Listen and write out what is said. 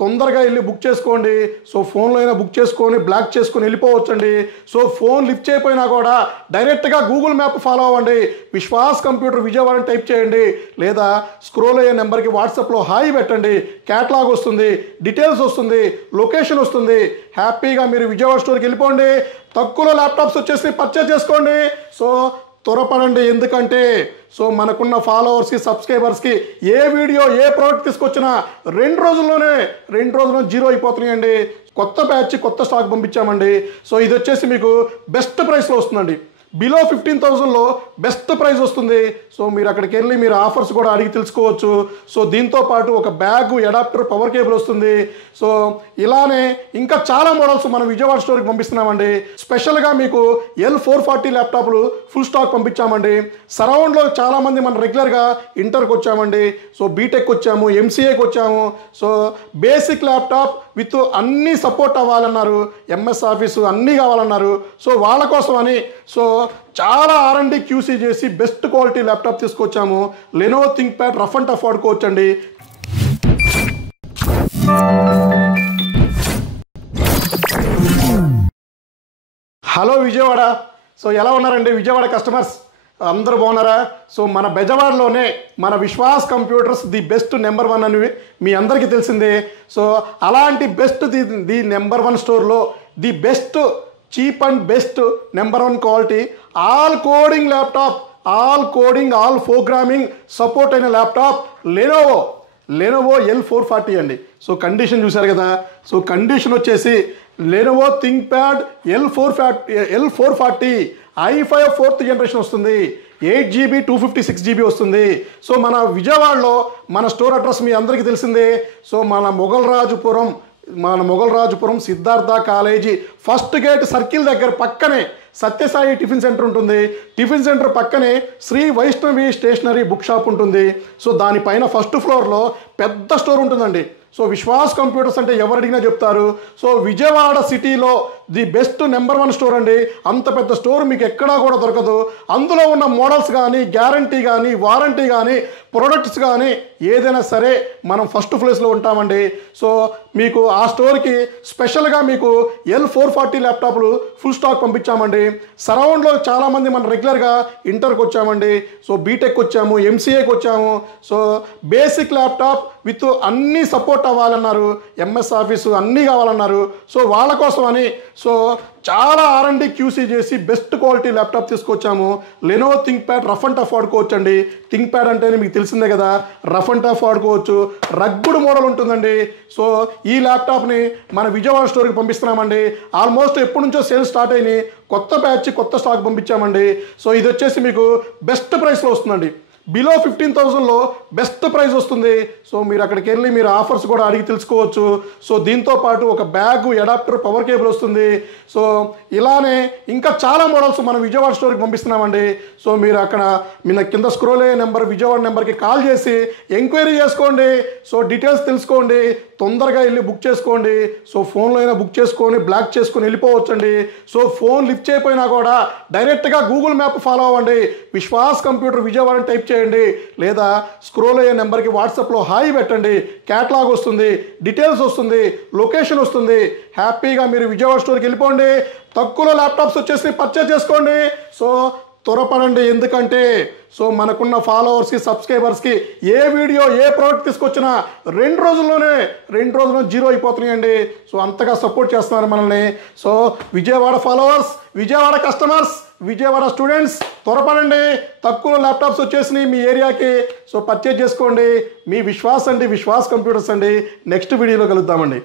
తొందరగా వెళ్ళి బుక్ చేసుకోండి. సో ఫోన్లో అయినా బుక్ చేసుకొని బ్లాక్ చేసుకొని వెళ్ళిపోవచ్చండి. సో ఫోన్ లిఫ్ట్ చేయకపోయినా కూడా డైరెక్ట్గా గూగుల్ మ్యాప్ ఫాలో అవ్వండి. విశ్వాస్ కంప్యూటర్ విజయవాడ అని టైప్ చేయండి, లేదా స్క్రోల్ అయ్యే నెంబర్కి వాట్సాప్లో హాయ్ పెట్టండి. క్యాటలాగ్ వస్తుంది, డీటెయిల్స్ వస్తుంది, లొకేషన్ వస్తుంది. హ్యాపీగా మీరు విజయవాడ స్టోర్కి వెళ్ళిపోండి. తక్కువలో ల్యాప్టాప్స్ వచ్చేసి పర్చేజ్ చేసుకోండి. సో త్వరపడండి, ఎందుకంటే సో మనకున్న ఫాలోవర్స్కి సబ్స్క్రైబర్స్కి ఏ వీడియో ఏ ప్రోడక్ట్ తీసుకొచ్చినా 2 రోజుల్లో జీరో అయిపోతున్నాయండి. కొత్త బ్యాచ్ కొత్త స్టాక్ పంపించామండి. సో ఇది వచ్చేసి మీకు బెస్ట్ ప్రైస్లో వస్తుందండి. బిలో 15,000లో బెస్ట్ ప్రైస్ వస్తుంది. సో మీరు అక్కడికి వెళ్ళి మీరు ఆఫర్స్ కూడా అడిగి తెలుసుకోవచ్చు. సో దీంతో పాటు ఒక బ్యాగ్, అడాప్టర్, పవర్ కేబుల్ వస్తుంది. సో ఇలానే ఇంకా చాలా మోడల్స్ మనం విజయవాడ స్టోర్కి పంపిస్తున్నామండి. స్పెషల్గా మీకు L440 ల్యాప్టాప్లు ఫుల్ స్టాక్ పంపించామండి. సరౌండ్లో చాలామంది మనం రెగ్యులర్గా ఇంటర్కి వచ్చామండి. సో బీటెక్ వచ్చాము, ఎంసీఏకి వచ్చాము. సో బేసిక్ ల్యాప్టాప్ విత్ అన్నీ సపోర్ట్ అవ్వాలన్నారు, ఎంఎస్ ఆఫీసు అన్నీ కావాలన్నారు. సో వాళ్ళ కోసం అని సో చాలా R&D QC చేసి బెస్ట్ క్వాలిటీ ల్యాప్టాప్ తీసుకొచ్చాము. Lenovo ThinkPad rough and tough వాడుకోవచ్చండి. హలో విజయవాడ. సో ఎలా ఉన్నారండి విజయవాడ కస్టమర్స్? అందరూ బాగున్నారా? సో మన బెజవాడలోనే మన Vishwas computers the best number 1 అని మీ అందరికీ తెలిసిందే. సో అలాంటి బెస్ట్ ది నెంబర్ 1 స్టోర్లో the best cheap and best number 1 quality all coding laptop, all coding, all programming support అయిన ల్యాప్టాప్ లెనోవో L440 అండి. సో కండిషన్ చూశారు కదా. సో కండిషన్ వచ్చేసి Lenovo think pad L440 i5 4th generation వస్తుంది. 8GB 256GB వస్తుంది. So మన విజయవాడలో మన స్టోర్ అడ్రస్ మీ అందరికీ తెలిసిందే. సో మన Mogalrajapuram Siddhartha college first gate circle దగ్గర పక్కనే సత్యసాయి టిఫిన్ సెంటర్ ఉంటుంది. టిఫిన్ సెంటర్ పక్కనే Shri Vaishnavi stationery book shop ఉంటుంది. సో దానిపైన ఫస్ట్ ఫ్లోర్లో పెద్ద స్టోర్ ఉంటుందండి. సో విశ్వాస్ కంప్యూటర్స్ అంటే ఎవరు అడిగినా చెప్తారు. సో విజయవాడ సిటీలో ది బెస్ట్ నెంబర్ 1 స్టోర్ అండి. అంత పెద్ద స్టోర్ మీకు ఎక్కడా కూడా దొరకదు. అందులో ఉన్న మోడల్స్ కానీ, గ్యారంటీ కానీ, వారంటీ కానీ, ప్రొడక్ట్స్ కానీ ఏదైనా సరే మనం ఫస్ట్ ప్లేస్లో ఉంటామండి. సో మీకు ఆ స్టోర్కి స్పెషల్గా మీకు L440 ల్యాప్టాప్లు ఫుల్ స్టాక్ పంపించామండి. సరౌండ్లో చాలామంది మనం రెగ్యులర్గా ఇంటర్కి వచ్చామండి. సో బీటెక్ వచ్చాము, ఎంసీఏకి వచ్చాము. సో బేసిక్ ల్యాప్టాప్ విత్ అన్నీ సపోర్ట్ అవ్వాలన్నారు, ఎంఎస్ ఆఫీసు అన్నీ కావాలన్నారు. సో వాళ్ళ కోసం అని సో చాలా R&D QC చేసి బెస్ట్ క్వాలిటీ ల్యాప్టాప్ తీసుకొచ్చాము. Lenovo ThinkPad rough and tough వాడుకోవచ్చండి. థింక్ ప్యాడ్ అంటేనే మీకు తెలిసిందే కదా, రఫ్ అండ్ టఫ్ వాడుకోవచ్చు. రగ్గుడ్ మోడల్ ఉంటుందండి. సో ఈ ల్యాప్టాప్ని మన విజయవాడ స్టోర్కి పంపిస్తున్నామండి. ఆల్మోస్ట్ ఎప్పటి నుంచో సేల్ స్టార్ట్ అయినాయి. కొత్త బ్యాచ్ కొత్త స్టాక్ పంపించామండి. సో ఇది వచ్చేసి మీకు బెస్ట్ ప్రైస్లో వస్తుందండి. బిలో 15,000లో బెస్ట్ ప్రైస్ వస్తుంది. సో మీరు అక్కడికి వెళ్ళి మీరు ఆఫర్స్ కూడా అడిగి తెలుసుకోవచ్చు. సో దీంతో పాటు ఒక బ్యాగ్, అడాప్టర్, పవర్ కేబుల్ వస్తుంది. సో ఇలానే ఇంకా చాలా మోడల్స్ మనం విజయవాడ స్టోర్కి పంపిస్తున్నామండి. సో మీరు అక్కడ కింద స్క్రోల్ అయ్యే నెంబర్ విజయవాడ నెంబర్కి కాల్ చేసి ఎంక్వైరీ చేసుకోండి. సో డీటెయిల్స్ తెలుసుకోండి. తొందరగా వెళ్ళి బుక్ చేసుకోండి. సో ఫోన్లో అయినా బుక్ చేసుకొని బ్లాక్ చేసుకొని వెళ్ళిపోవచ్చండి. సో ఫోన్ లిఫ్ట్ చేయకపోయినా కూడా డైరెక్ట్గా గూగుల్ మ్యాప్ ఫాలో అవ్వండి. విశ్వాస్ కంప్యూటర్ విజయవాడ అని టైప్ చేయండి, లేదా స్క్రోల్ అయ్యే నెంబర్కి వాట్సాప్లో హాయ్ పెట్టండి. క్యాటలాగ్ వస్తుంది, డీటెయిల్స్ వస్తుంది, లొకేషన్ వస్తుంది. హ్యాపీగా మీరు విజయవాడ స్టోర్కి వెళ్ళిపోండి. తక్కువలో ల్యాప్టాప్స్ వచ్చేసి పర్చేజ్ చేసుకోండి. సో త్వరపడండి, ఎందుకంటే సో మనకున్న ఫాలోవర్స్కి సబ్స్క్రైబర్స్కి ఏ వీడియో ఏ ప్రోడక్ట్ తీసుకొచ్చినా 2 రోజుల్లో జీరో అయిపోతున్నాయండి. సో అంతగా సపోర్ట్ చేస్తున్నారు మనల్ని. So Vijayawada followers, Vijayawada customers, Vijayawada students త్వరపడండి. తక్కువ ల్యాప్టాప్స్ వచ్చేసినాయి మీ ఏరియాకి. సో పర్చేజ్ చేసుకోండి. మీ విశ్వాస్ కంప్యూటర్స్ అండి. నెక్స్ట్ వీడియోలో కలుద్దామండి.